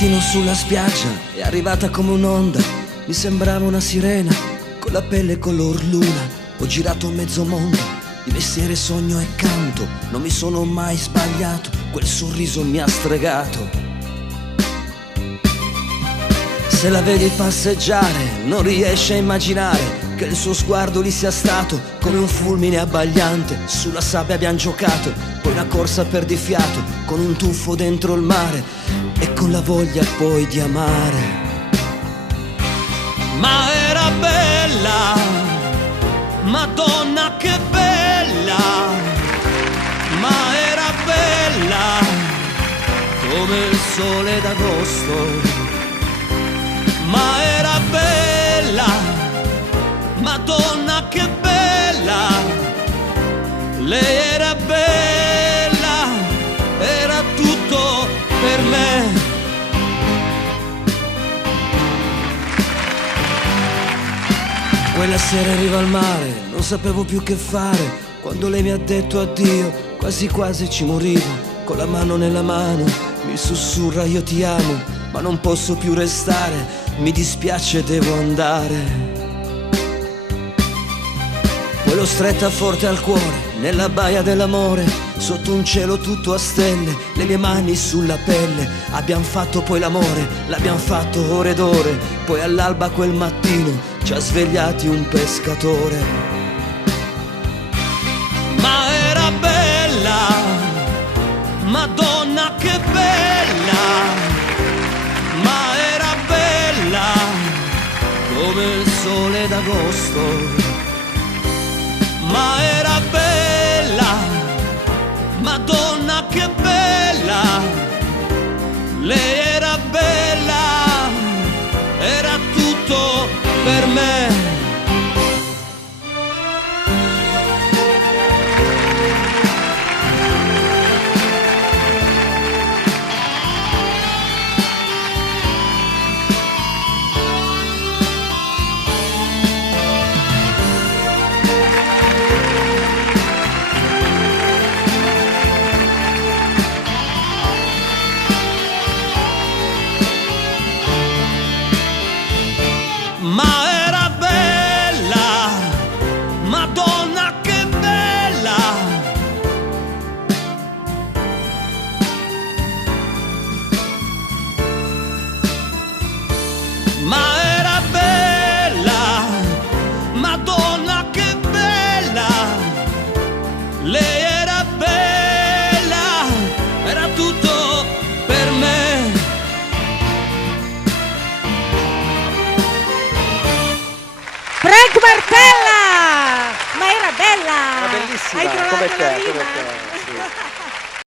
mattino sulla spiaggia è arrivata come un'onda, mi sembrava una sirena con la pelle color luna. Ho girato mezzo mondo, di mestiere sogno e canto, non mi sono mai sbagliato, quel sorriso mi ha stregato. Se la vedi passeggiare non riesci a immaginare che il suo sguardo lì sia stato come un fulmine abbagliante. Sulla sabbia abbiam giocato, poi una corsa per di fiato, con un tuffo dentro il mare e con la voglia poi di amare. Ma era bella, Madonna che bella, ma era bella come il sole d'agosto. Ma era bella, Madonna che bella, lei era bella, era tutto per me. Quella sera arrivo al mare, non sapevo più che fare, quando lei mi ha detto addio, quasi quasi ci morivo, con la mano nella mano, mi sussurra io ti amo, ma non posso più restare, mi dispiace devo andare. Poi l'ho stretta forte al cuore, nella baia dell'amore, sotto un cielo tutto a stelle, le mie mani sulla pelle. Abbiam fatto poi l'amore, l'abbiam fatto ore ed ore, poi all'alba quel mattino ci ha svegliati un pescatore. Ma era bella, Madonna che bella, ma era bella come il sole d'agosto. Ma era bella, Madonna che bella, lei era bella, era tutto per me. Ma era bella, Madonna che bella, ma era bella, Madonna che bella, lei era bella, era tutto per me. Frank Martella! Ma era bella! Era bellissima, Hai trovato come la te, rima? come te.